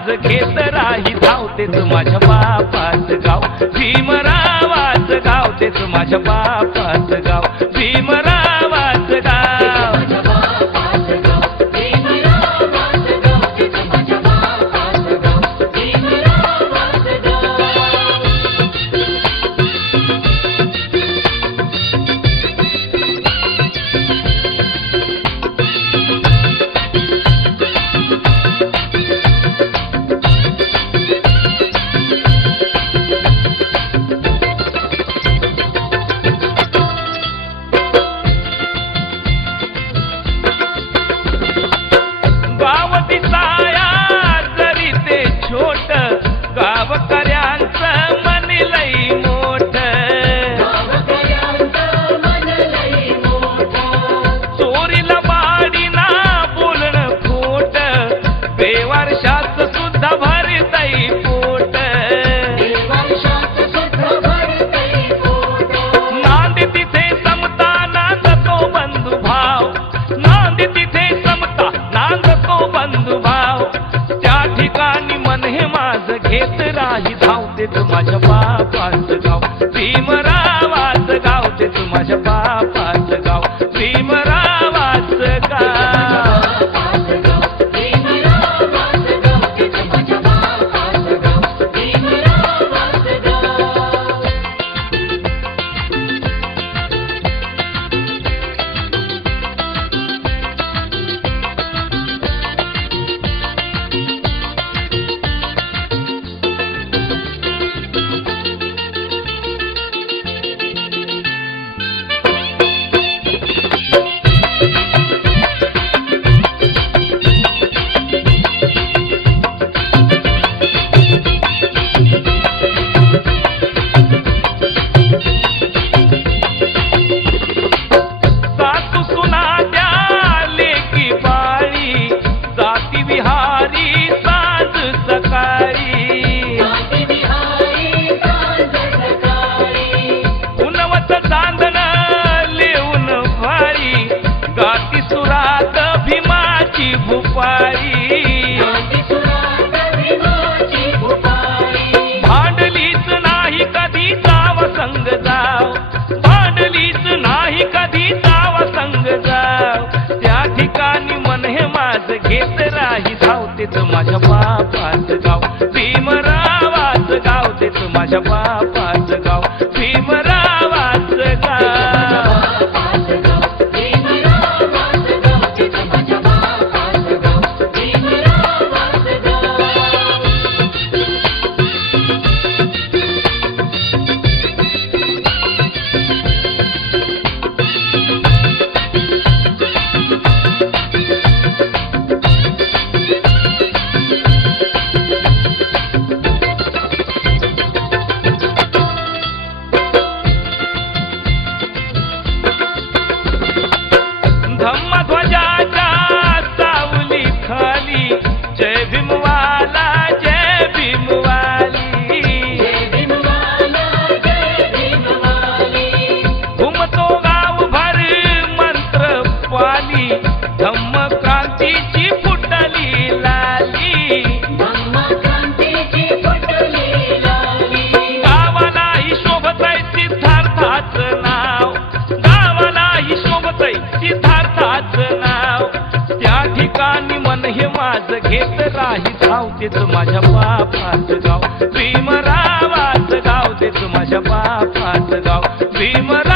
आवाज घेत राही धावतेच माझ्या बापाच गाव भीमरावाच गाव तेच माझ्या बापाच गाव भीमरावाच गाव घेत राही धावतेच माझ्या बापाच गाव भीमरावाच गाव तेच माझ्या बापाच गाव भीमरावाच गाव भांडलीच नाही कधी जाव संग जाव भांडलीच नाही कधी जाव संग जाव त्या ठिकाणी मन हे माझ घेत राही धावतेच माझ्या बापाच गाव भीमरावाच गाव तेच माझ्या बापाच गाव भीमरावाच गाव घेत राही धावतेच माझ्या बापाच गाव भीमरावाच गाव तेच माझ्या बापाच गाव भीमरावाच